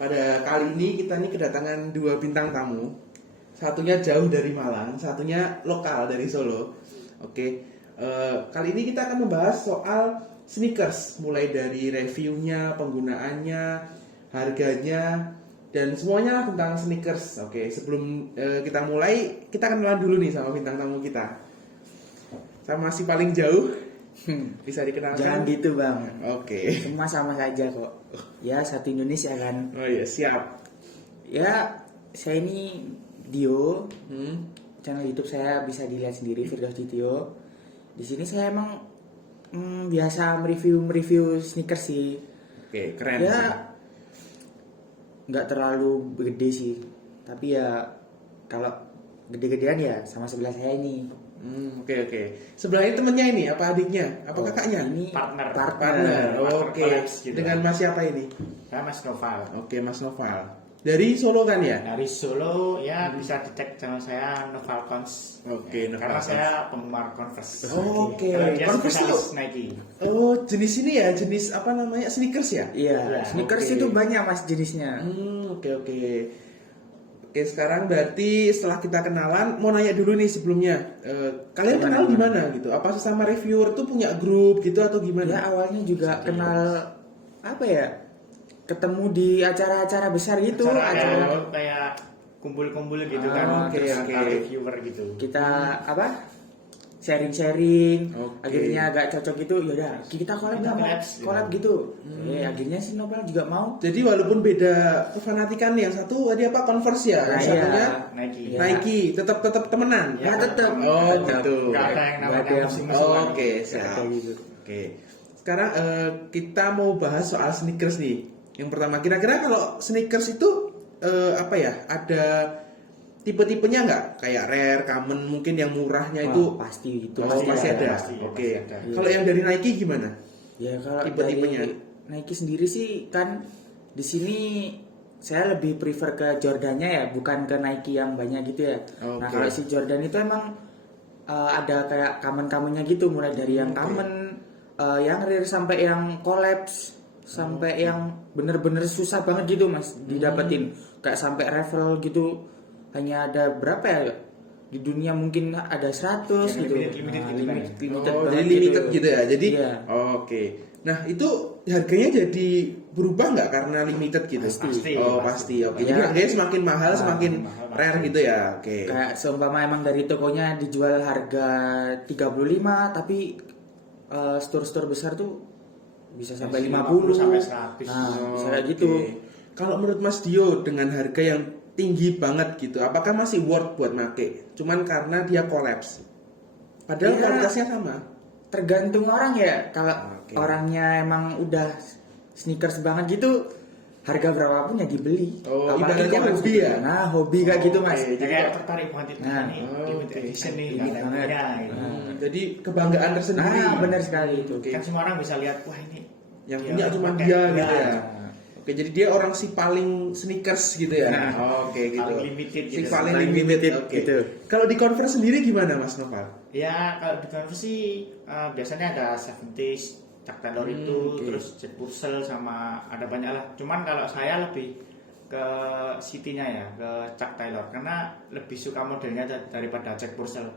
Pada kali ini kita kedatangan dua bintang tamu. Satunya jauh dari Malang, satunya lokal dari Solo. Oke, kali ini kita akan membahas soal sneakers, mulai dari reviewnya, penggunaannya, harganya, dan semuanya tentang sneakers. Oke, sebelum kita mulai, kita kenalan dulu nih sama bintang tamu kita. Sama si paling jauh, bisa dikenalkan? Jangan gitu bang. Oke. Semua sama saja kok. Ya satu Indonesia kan. Oh iya, siap. Ya saya ini Dio. Channel YouTube saya bisa dilihat sendiri, Firdaus Ditio. Di sini saya emang biasa mereview sneakers sih. Oke, keren Ya sih. nggak terlalu gede sih. Tapi ya kalau gede-gedean ya sama sebelah saya ini. Oke. Sebelahnya temennya ini, apa adiknya? Apa kakaknya? Ini Partner. Partner. Oke. Collabs gitu. Dengan Mas siapa ini? Saya Mas Noval. Oke, Mas Noval. Dari Solo kan ya? Dari Solo ya bisa dicek channel saya Noval Cons. Oke, Ya, Noval karena Cons. saya penggemar Converse. Oke. Kalau dia Converse spesialis tuh- Nike. Oh, jenis ini ya, jenis apa namanya? Sneakers ya? Iya, Ya, sneakers oke. itu banyak mas jenisnya. Oke. Oke, sekarang berarti setelah kita kenalan, mau nanya dulu nih sebelumnya. Kalian kenal di mana gitu? Apa sesama reviewer tuh punya grup gitu atau Ya gimana? awalnya juga kenal apa ya? Ketemu di acara-acara besar gitu, acara kayak kumpul-kumpul gitu Ah, kan. oke, Terus oke. antar reviewer gitu. kita apa? Sharing-sharing. Oke. Akhirnya agak cocok gitu, yaudah kita collab Kita nggak, Mas? collabs, gitu. Collab gitu. Akhirnya si Nopal juga mau. Jadi walaupun beda kefanatikan, yang satu tadi apa Converse ya, yang Nah, satunya iya. Nike. Ya. Nike, tetap temenan. Ya, tetap. Oh Tetap. gitu. Gak ada yang Nggak ada namanya yang- musim-musiman. Oke, Nggak siap. ada gitu. Oke. Sekarang kita mau bahas soal sneakers nih. Yang pertama, kira-kira kalau sneakers itu apa ya? Ada tipe-tipenya nggak? Kayak rare, common, mungkin yang murahnya Wah, itu. pasti itu. Oh, Pasti pasti ada, ada. pasti, Oke. pasti ada. Kalau yang dari Nike gimana? Ya kalau Tipe-tipenya. dari Nike sendiri sih kan di sini saya lebih prefer ke Jordannya ya, bukan ke Nike yang banyak gitu ya. Nah Oke. kalau si Jordan itu emang ada kayak common-commonnya gitu, mulai dari yang Oke. common, yang rare sampai yang collapse, sampai yang bener-bener susah banget gitu mas didapetin, kayak sampai raffle gitu hanya ada berapa ya di dunia, mungkin ada 100 Yang gitu. limited gitu kan. Limited Oh, banget jadi limited gitu ya. Jadi Iya. oke. Nah, itu harganya jadi berubah nggak karena limited gitu? Pasti. Oh, pasti. Oke. Jadi Ya. harganya semakin mahal, semakin mahal, rare pasti. gitu ya. Oke. Kayak seumpama emang dari tokonya dijual harga 35, tapi store-store besar tuh bisa sampai 50 sampai 100. Nah, bisa Oh, kayak gitu. oke. Kalau menurut Mas Dio dengan harga yang tinggi banget gitu, apakah masih worth buat make? Cuman karena dia collapse. Padahal Iya. kualitasnya sama. Tergantung orang ya. Kalau Oke. orangnya emang udah sneakers banget gitu, harga berapapun ya dibeli. Oh, Apalagi ibaratnya yang hobi ya? Nah, hobi kayak gitu mas. Oke. Ya, kayak tertarik banget itu Nah. nih, limited Oke. edition nih, Ini nggak ada yang banget. punya, gitu. Jadi kebanggaan tersendiri. Nah, benar sekali itu. Oke. Kan semua orang bisa lihat, wah ini Yang dia punya cuma pakai. dia gitu ya. Nah, Oke, jadi dia orang si paling sneakers gitu ya. Nah, Oke, gitu. paling limited Si gitu. paling Paling limited. limited Oke. gitu. Kalau di Converse sendiri gimana Mas Noval? Ya kalau di Converse sih biasanya ada 70s, Chuck Taylor itu, oke. terus Jack Purcell sama ada banyak lah. Cuman kalau saya lebih ke City-nya ya, ke Chuck Taylor karena lebih suka modelnya daripada Jack Purcell.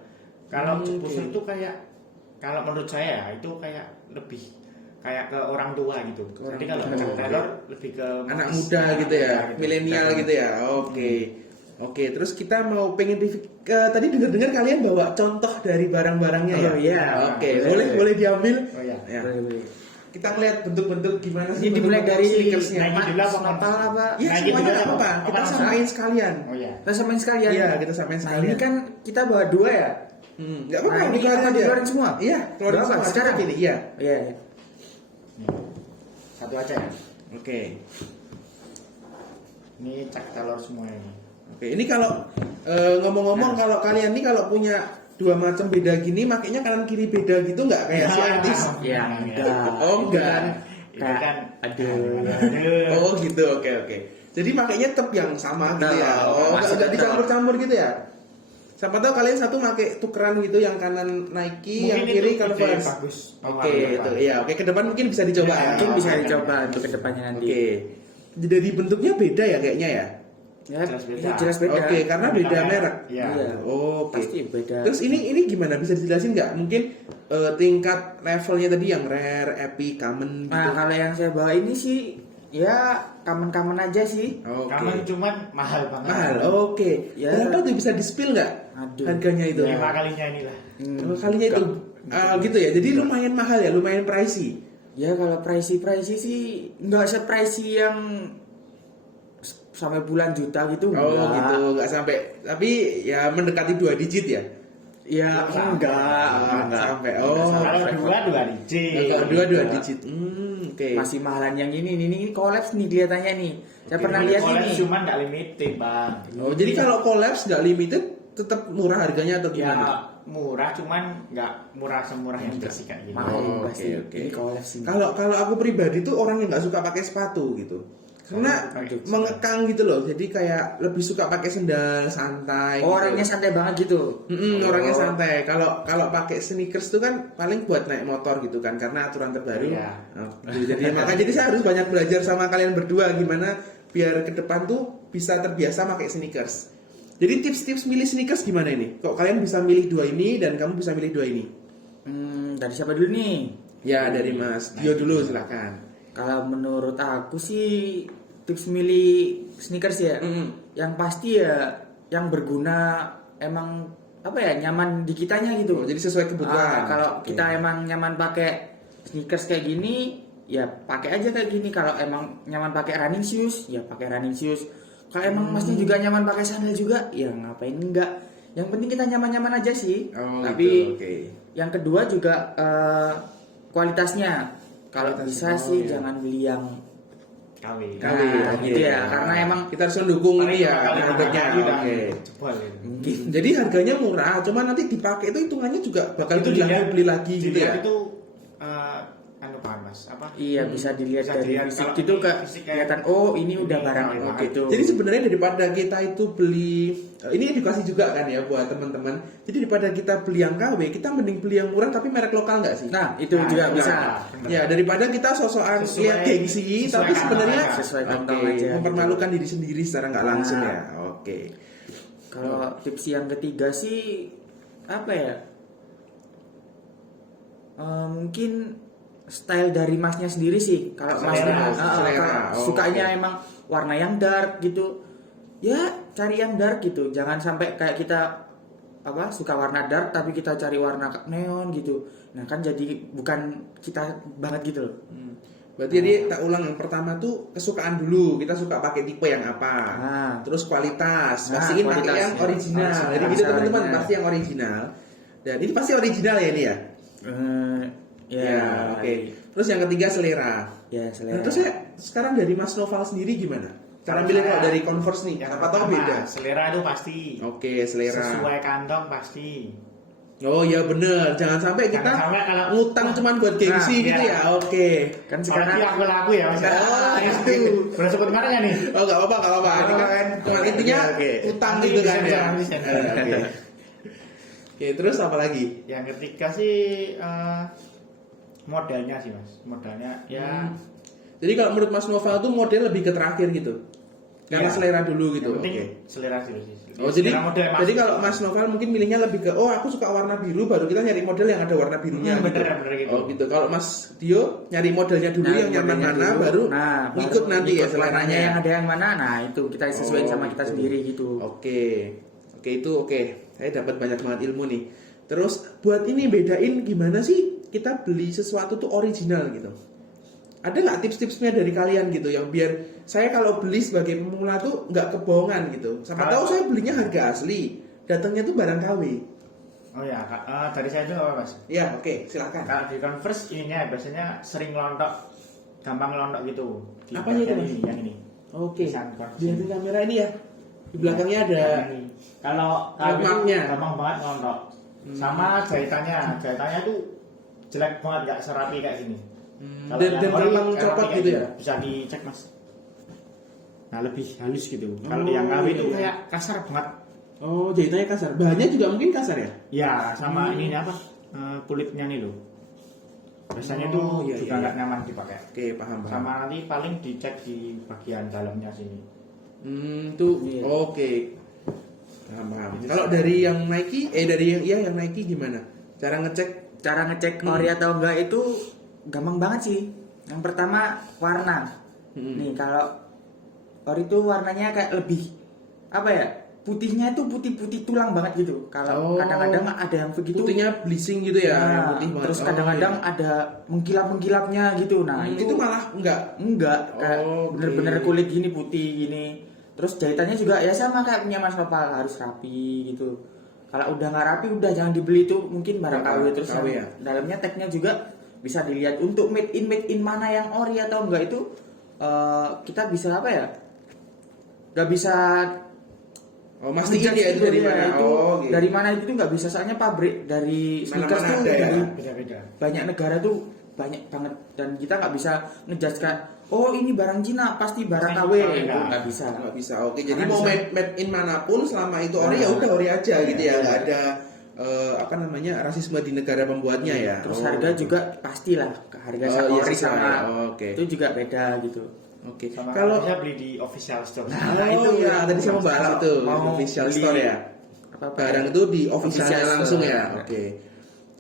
Kalau Jack oke. Purcell itu kayak, kalau menurut saya itu kayak lebih kayak ke orang tua gitu. Orang Jadi kalau tua, Chuck oke. Taylor lebih ke Anak mas- muda anak gitu ya, muda milenial Dan- gitu ya. Oke. Oke, terus kita mau pengen review tadi dengar-dengar kalian bawa contoh dari barang-barangnya ya. Oh, iya. Oke, Boleh. boleh diambil. Oh ya. Ya. boleh. Kita ngeliat bentuk-bentuk gimana sih. Ini dimulai bentuk dari sneakersnya. Nike Mas dulu apa Natal apa? Iya, Nike semuanya dulu nggak apa-apa. apa? Kita Apa samain sekalian. Oh ya. Kita samain sekalian. Iya, kita samain Nah sekalian. ini kan kita bawa 2 ya. Nggak apa-apa. Nah, ini dikeluarin kita aja. keluarin semua? Iya, keluarin Berapa? semua. Sekarang? Ini, iya. Iya. Nih, satu aja ya. Oke. Ini Chuck Taylor semua ini. Oke, ini kalau ngomong-ngomong kalau kalian nih kalau punya dua macam beda gini, makanya kanan kiri beda gitu nggak kayak si artis? Ya, enggak. Oh, enggak. Itu kan Aduh. Oh gitu, oke. Jadi makanya tetap yang sama gitu ya. Nah, Oh, masih nggak tetap. dicampur-campur gitu ya. Siapa tahu kalian satu pakai tukeran gitu, yang kanan Nike, yang Mungkin kiri itu ide Converse. bagus. Oke, itu ya. Oke, ke depan mungkin bisa dicoba ya. Mungkin bisa dicoba untuk kedepannya nanti. Oke. dari bentuknya beda ya kayaknya ya. Ya, Jelas beda. iya, jelas beda. Oke, karena beda merek. Iya. Iya. Oh, oke. Pasti beda. Terus ini gimana? Bisa dijelasin nggak? Mungkin tingkat levelnya tadi yang rare, epic, common gitu. Nah, kalau yang saya bawa ini sih ya common aja sih. Oke. Kamu cuman mahal banget. Mahal. Oke. Ya. Berapa tuh bisa di-spill nggak? Aduh. Harganya itu. 5 kalinya inilah. Oh, kalinya itu. Gitu ya. Jadi lumayan mahal ya, lumayan pricey. Ya kalau pricey sih nggak se-pricey yang sampai bulan juta gitu. Oh, enggak. gitu. Nggak sampai. Tapi ya mendekati 2 digit ya. Ya enggak. Sampai. Oh. Kalau dua digit. Kalau dua digit. Oke. Masih mahalan yang ini kolaps nih kelihatannya nih. Saya pernah lihat Collab ini. cuman nggak limited, Bang. Oh, jadi kalau collapse nggak limited tetap murah harganya atau Ya gimana? murah, cuman nggak murah semurah yang bersih kayak gitu. Mahal Oh, pasti. oke. Ini kolaps ini. Kalau aku pribadi tuh orang yang nggak suka pakai sepatu gitu. Karena Pakai mengekang gitu loh. Jadi kayak lebih suka pakai sendal santai. Oh, gitu. orangnya santai banget gitu. Orangnya santai. Kalau pakai sneakers tuh kan paling buat naik motor gitu kan karena aturan terbaru. Iya. Jadi saya harus banyak belajar sama kalian berdua gimana biar ke depan tuh bisa terbiasa pakai sneakers. Jadi tips-tips milih sneakers gimana ini? Kok kalian bisa milih dua ini dan kamu bisa milih dua ini? Dari siapa dulu nih? Ya dari Mas Dio dulu silakan. Kalau menurut aku sih tips milih sneakers ya, yang pasti ya yang berguna emang apa ya nyaman di kitanya gitu. Oh, jadi sesuai kebutuhan. Kalau Oke. kita emang nyaman pakai sneakers kayak gini, ya pakai aja kayak gini. Kalau emang nyaman pakai running shoes, ya pakai running shoes. Kalau emang masnya juga nyaman pakai sandal juga, ya ngapain enggak? Yang penting kita nyaman-nyaman aja sih. Oh, Tapi gitu, oke. yang kedua juga kualitasnya. Kalau Kualitas, bisa oh, sih iya. jangan beli yang KW. Nah, gitu ya. Karena emang kita harus mendukung Paling ini ya kali produknya. udah Oke. jebol ya. mungkin Jadi harganya murah, cuma nanti dipakai itu hitungannya juga bakal Itu dibilang dilihat- beli lagi gitu dilihat ya. Itu anu bahan Mas, apa? iya bisa dilihat Bisa dari dilihat fisik kalau gitu ini kayak fisik kayak kelihatan oh ini udah ini barang KW gitu. Jadi sebenarnya daripada kita itu beli ini edukasi juga kan ya buat teman-teman. Jadi daripada kita beli yang KW, kita mending beli yang murah tapi merek lokal nggak sih? Nah, itu juga itu bisa. benar. Ya daripada kita sosokan Sesuai- lihat gengsi, sesuai tapi sebenarnya kantong aja. Sesuai oke, kantong aja, mempermalukan diri sendiri secara nggak langsung Nah. ya. Oke. Kalau tips yang ketiga sih apa ya? Mungkin style dari masnya sendiri sih. Kalau Selera, masnya selera. kalau Oh, sukanya oke. emang warna yang dark gitu, ya cari yang dark gitu. Jangan sampai kayak kita apa suka warna dark tapi kita cari warna neon gitu. Nah kan jadi bukan kita banget gitu loh. Berarti jadi tak ulang yang pertama tuh kesukaan dulu. Kita suka pakai tipe yang apa. Nah. Terus kualitas. Nah, Pastiin pakai kualitas, yang ya. original. Original. Jadi gitu teman-teman Original. pasti yang original. Dan ini pasti original ya ini ya. Ya, Oke. Terus yang ketiga selera. Ya, Nah, selera. terus ya sekarang dari Mas Noval sendiri gimana? Cara Kalau milih saya- kalau dari Converse nih, Yang apa tahu pertama, beda? Selera itu pasti. Oke, selera. Sesuai kantong pasti. Oh iya bener, jangan sampai kita Jangan sampai kalau- ngutang cuman buat gengsi Nah, gitu iya. ya. Oke. Kan Sekarang sekarang aku laku ya Mas. Oh, itu. Boleh sebut mereknya nih. Oh nggak apa-apa, nggak apa-apa. Ini kan cuma intinya Oke. utang Nanti gitu kan bisa, ya. nanti bisa. Oke. Oke, terus apa lagi? Yang ketiga sih modalnya sih Mas. Modalnya ya Jadi kalau menurut Mas Noval tuh model lebih ke terakhir gitu. Karena Iya. selera dulu gitu. yang penting Oke. selera dulu sih. Oh jadi Selera model, Mas. jadi kalau Mas Noval mungkin milihnya lebih ke oh aku suka warna biru baru kita nyari model yang ada warna birunya gitu. bener gitu. Oh gitu. Kalau Mas Dio nyari modelnya dulu yang nyaman modelnya mana dulu. baru Nah, ngikut baru nanti ya ngikut warnanya seleranya. yang ada yang mana. Nah, itu kita sesuaiin Oh, sama kita gitu. sendiri gitu. Oke. Oke itu oke. Saya dapat banyak banget ilmu nih. Terus buat ini bedain gimana sih kita beli sesuatu tuh original gitu. Ada nggak tips-tipsnya dari kalian gitu yang biar saya kalau beli sebagai pemula tuh nggak kebohongan gitu. Siapa tahu saya belinya harga asli, datangnya tuh barang KW. Oh ya, dari saya juga apa Mas? Ya oke silakan. Kalau di Converse ininya biasanya sering lontok, gampang lontok gitu. Di Apanya itu, bagian Mas? ini, yang ini. Oke. Desain Converse Lihat ini. di kamera ini ya. Di belakangnya ada. Yang ini. Kalau itu Marknya. gampang banget lontok. Sama jahitannya tuh jelek banget, nggak serapi kayak gini. Kalau Dan yang ori, gampang rapi copot kayak gitu ya. Bisa dicek Mas. Nah lebih halus gitu. Kalau Oh, yang KW itu iya. kayak kasar banget. Oh jahitannya kasar. Bahannya juga mungkin kasar ya. Ya sama ininya apa? Kulitnya nih loh. Biasanya Oh, itu iya, juga iya. nggak nyaman dipakai. Oke, paham. Sama nanti paling dicek di bagian dalamnya sini. Itu Iya. oke. Paham. Kalau dari yang Nike, yang Nike gimana? Cara ngecek? Cara ngecek ori atau enggak itu gampang banget sih. Yang pertama warna. Nih kalau ori itu warnanya kayak lebih apa ya? Putihnya itu putih-putih tulang banget gitu. Kalau Oh. kadang-kadang ada yang begitu. Putihnya bleaching gitu ya, Nah, yang putih banget. terus Oh, kadang-kadang iya. ada mengkilap-mengkilapnya gitu. Nah, itu malah enggak. enggak kayak Oh, oke. bener-bener kulit gini putih gini. Terus jahitannya juga ya sama kayak punya Mas Nopal, harus rapi gitu. Kalau udah nggak rapi udah jangan dibeli, itu mungkin barang KW. Terus KW yang ya? dalamnya tagnya juga bisa dilihat untuk made in mana yang ori atau enggak itu kita bisa apa ya? Nggak bisa Mastiin ngejudge dia itu gitu dari ya, mana? itu Gitu. dari mana itu tuh nggak bisa, soalnya pabrik dari sneakers Mana-mana tuh ada ya? dari Beda-beda. banyak negara tuh banyak banget, dan kita nggak bisa ngejudge kayak oh ini barang Cina pasti barang KW, Pasti itu KW. nggak bisa. Nggak bisa. Oke, jadi Karena mau bisa. made in manapun selama itu ori ya Nah. udah ori aja gitu ya, Iya. nggak ada apa namanya rasisme di negara pembuatnya ya. Terus Oh. harga juga pastilah, harga Oh, sama iya ori sih, sama oke. itu juga beda gitu. Oke. Sama Kalau bisa beli di official store. Nah, itu itu ya tadi saya mau bahas kalau itu mau official beli store ya. apa-apa. Barang itu di officialnya Official langsung store. ya. Oke.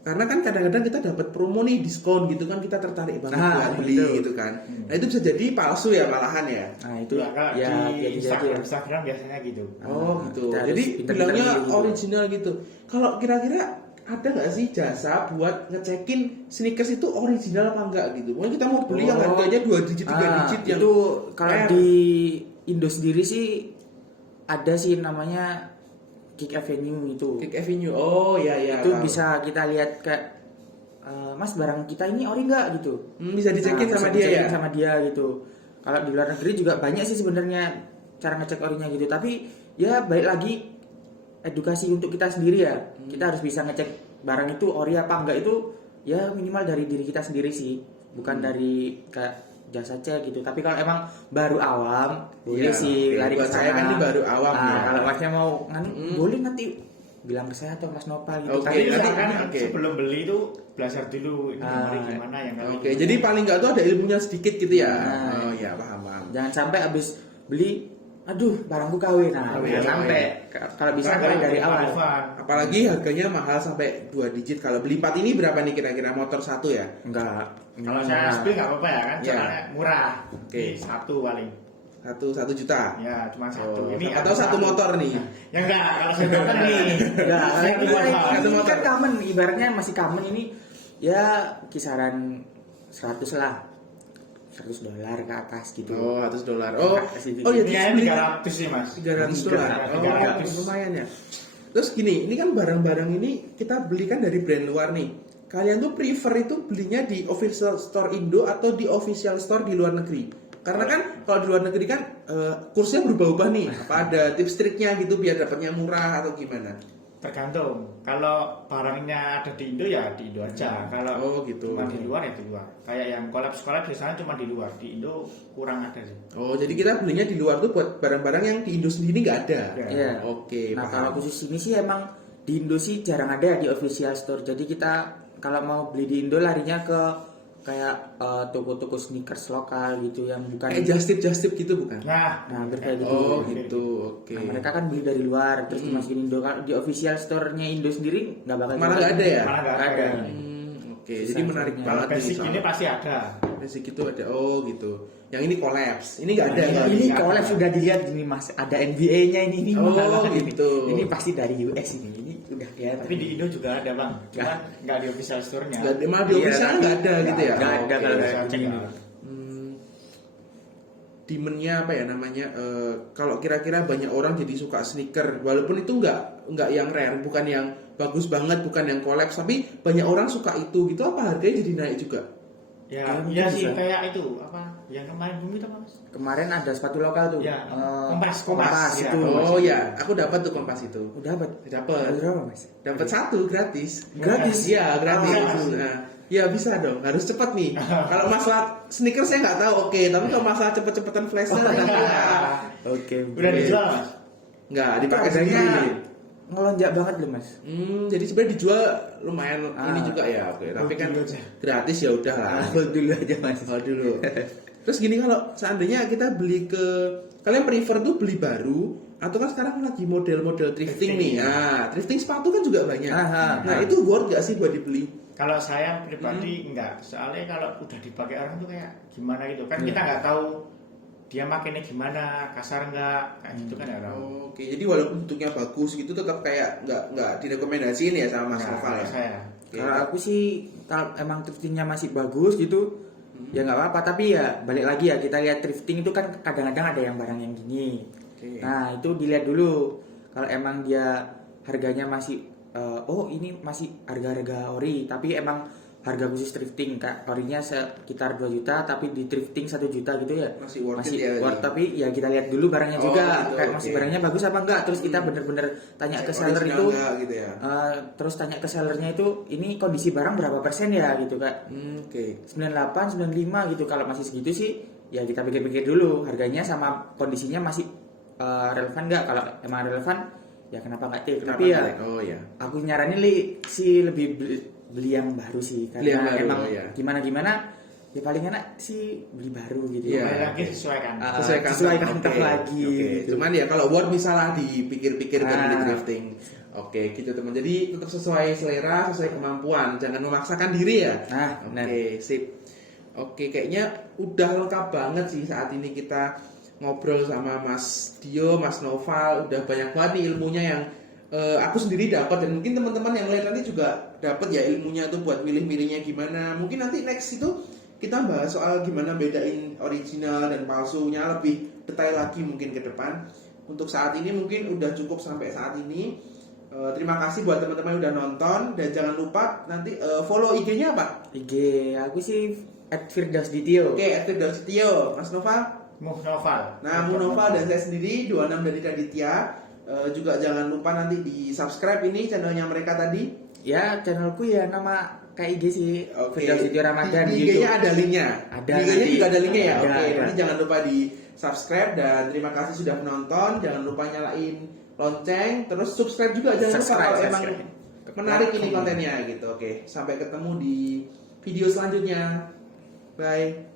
Karena kan kadang-kadang kita dapat promo nih, diskon gitu kan, kita tertarik banget Nah, buat beli itu. gitu kan. Nah itu bisa jadi palsu ya malahan ya. Nah itu Ya, kalau ya di jadi Instagram biasanya gitu. Oh gitu. kita harus Jadi pinter-pinter bilangnya milih gitu. original gitu. Kalau kira-kira ada nggak sih jasa buat ngecekin sneakers itu original apa enggak gitu? Mungkin kita mau beli yang Oh. harganya 2 digit 3 digit yang itu kalau rare. di Indo sendiri sih ada sih namanya Kick Avenue itu. Kick Avenue. Oh ya ya. Itu tahu. bisa kita lihat kayak Mas barang kita ini ori nggak gitu. Bisa dicekin Nah, sama bisa dia ya. dicekin sama dia gitu. Kalau di luar negeri juga banyak sih sebenarnya cara ngecek orinya gitu. Tapi ya baik lagi edukasi untuk kita sendiri ya. Kita harus bisa ngecek barang itu ori apa enggak itu ya minimal dari diri kita sendiri sih, bukan dari kayak jasa cek gitu. Tapi kalau emang baru awam boleh Iya, sih oke. lari ke Buat saya sana. kan ini baru awam Nah, ya. kalau masnya mau boleh nanti bilang ke saya atau Mas Nopal gitu. Oke, Tapi nanti- misalkan oke. sebelum beli itu belajar dulu ini Ah, ori gimana yang kali Oke, gimana. jadi paling nggak tuh ada ilmunya sedikit gitu ya. Nah. Oh ya, paham. Jangan sampai habis beli, aduh barangku KW. Nah, KW, jangan KW. sampai kalau bisa Nah, mulai dari awal. relevan. Apalagi harganya mahal sampai 2 digit. Kalau beli 4 ini berapa nih kira-kira motor satu ya? Enggak. Kalau saya beli nggak apa-apa ya kan, Iya. soalnya murah. Oke. Ini satu paling. Satu juta. Ya cuma satu. Oh, Ini atau ada satu motor nih. Ya enggak, kalau saya motor nih. Enggak, Saya ini, keluar satu ini motor. kan common, ibaratnya masih common ini ya kisaran 100 lah. $100 ke atas gitu. Oh, $100. Oh, Kasih oh ya Ini terus kayaknya beli 300 sih mas. $300. Oh, 300. lumayan ya. Terus gini, ini kan barang-barang ini kita belikan dari brand luar nih. Kalian tuh prefer itu belinya di official store Indo atau di official store di luar negeri? Karena kan kalau di luar negeri kan kursnya berubah-ubah nih. Apa ada tips triknya gitu biar dapatnya murah atau gimana? Tergantung. Kalau barangnya ada di Indo ya di Indo aja. Kalau Oh, gitu. cuma di luar ya di luar. Kayak yang collab biasanya cuma di luar. Di Indo kurang ada sih. Oh, jadi kita belinya di luar tuh buat barang-barang yang di Indo sendiri nggak ada. Ya. Iya. Oke, Nah, paham. kalau khusus ini sih emang di Indo sih jarang ada ya di official store. Jadi kita kalau mau beli di Indo larinya ke kayak toko-toko sneakers lokal gitu yang bukan. Kayak just tip gitu bukan? Nah, Nah, hampir kayak gitu. Oh, gitu. Oke. Nah, mereka kan beli dari luar terus dimasukin Indo. Kalau di official store-nya Indo sendiri nggak bakal Malah juga. nggak ada ya? malah nggak ada. Oke, jadi menarik Kalau banget Kalau basic soal- ini pasti ada. Basic itu ada. Oh, gitu. Yang ini collapse. Ini nggak ada. Nah, nggak Ini ada. collab sudah dilihat ini Mas, ada NBA-nya ini Oh, mahal banget ini. gitu. Ini pasti dari US ini. Ini udah kelihatan. Tapi di Indo juga ada bang. Cuma nggak di official store-nya. Nggak ada, malah di Iya, official tapi nggak ada gitu ya? nggak ada Oke. kalau Saya kayak cek gini. lah. Demandnya apa ya namanya? Kalau kira-kira banyak orang jadi suka sneaker, walaupun itu nggak yang rare, bukan yang bagus banget, bukan yang collapse, tapi banyak orang suka itu gitu. Apa harganya jadi naik juga? Ya, Kalau iya mungkin sih bisa. kayak itu apa? Yang kemarin bumi itu apa mas? Kemarin ada sepatu lokal tuh. Ya, Kompas Kompas, ya. itu. Oh ya, aku dapat tuh kompas itu. Udah dapat. Dapat. Ada berapa, Mas? Dapat satu gratis. Gratis? Iya, gratis. Oh, Nah, ya bisa dong, harus cepat nih. Kalau masalah sneakers saya nggak tahu, oke. Tapi kalau masalah cepet-cepetan flash sale, ya. Oke. Udah dijual mas? Nggak, dipakai Harganya sendiri. ngelonjak banget loh mas. Jadi sebenarnya dijual lumayan ini Ah. juga ya, oke. Tapi kan dulu aja. gratis ya udah lah. Hold dulu aja mas. Hold dulu. Terus gini, kalau seandainya kita beli kalian prefer tuh beli baru atau kan sekarang lagi model-model thrifting nih. Nah, thrifting sepatu kan juga banyak. Nah, itu worth gak sih buat dibeli? Kalau saya pribadi enggak, soalnya kalau udah dipakai orang tuh kayak gimana gitu kan kita nggak tahu dia makainya gimana, kasar nggak, kayak gitu kan ya tahu. Oke, jadi walaupun bentuknya bagus gitu tetap kayak nggak direkomendasiin ya sama Mas Nah, Noval ya. saya. Oke. Kalau aku sih kalau emang thriftingnya masih bagus gitu, ya nggak apa-apa. Tapi ya balik lagi ya, kita lihat thrifting itu kan kadang-kadang ada yang barang yang gini. Oke. Nah itu dilihat dulu. Kalau emang dia harganya masih, oh ini masih harga-harga ori, tapi emang harga khusus thrifting, kak orinya sekitar 2 juta, tapi di thrifting 1 juta gitu ya. Masih worth it ya, worth, ini. tapi ya kita lihat dulu barangnya Oh, juga, gitu, kayak masih oke. barangnya bagus apa enggak. Terus kita bener-bener tanya Cek ke seller original itu. nggak gitu ya. Terus tanya ke sellernya itu, ini kondisi barang berapa persen ya gitu kak. Oke. 98, 95 gitu. Kalau masih segitu sih ya kita pikir-pikir dulu harganya sama kondisinya masih relevan nggak. Kalau emang relevan ya kenapa nggak take. Kenapa Tapi ya nggak? Oh ya. aku nyaranin sih lebih beli yang baru sih, Beli yang karena baru, emang ya. gimana ya paling enak sih beli baru gitu. Iya. Kembali lagi sesuaikan. Sesuai kantong Oke, lagi oke. gitu. Cuman ya kalau worth misalnya dipikir-pikir kan beli Ah. thrifting. Oke, gitu teman. Jadi tetap sesuai selera, sesuai kemampuan, jangan memaksakan diri ya. Nah, Oke, sip. Oke, kayaknya udah lengkap banget sih saat ini kita ngobrol sama Mas Dio, Mas Noval, udah banyak banget nih ilmunya yang aku sendiri dapat, dan mungkin teman-teman yang lain nanti juga dapat ya ilmunya tuh buat milih-milihnya gimana. Mungkin nanti next itu kita bahas soal gimana bedain original dan palsunya lebih detail lagi mungkin ke depan. Untuk saat ini mungkin udah cukup sampai saat ini. Terima kasih buat teman-teman yang udah nonton, dan jangan lupa nanti follow IG-nya apa? IG aku sih @firdausdityo. Oke, Firdaus Setio, Mas Noval. Noval. Nah, Noval dan saya sendiri 26 dari Raditya. Juga jangan lupa nanti di subscribe ini channelnya mereka tadi. Ya channelku ya nama kayak IG sih, Oke. Firdausdityo Ramadan Di gitu. IG-nya ada linknya. Ada Di IG-nya nanti. juga ada linknya ya. Ada, Oke, ada. nanti jangan lupa di subscribe, dan terima kasih sudah menonton. Jangan lupa nyalain lonceng, terus subscribe juga jangan lupa kalau emang menarik ini kontennya gitu. Oke, sampai ketemu di video selanjutnya. Bye.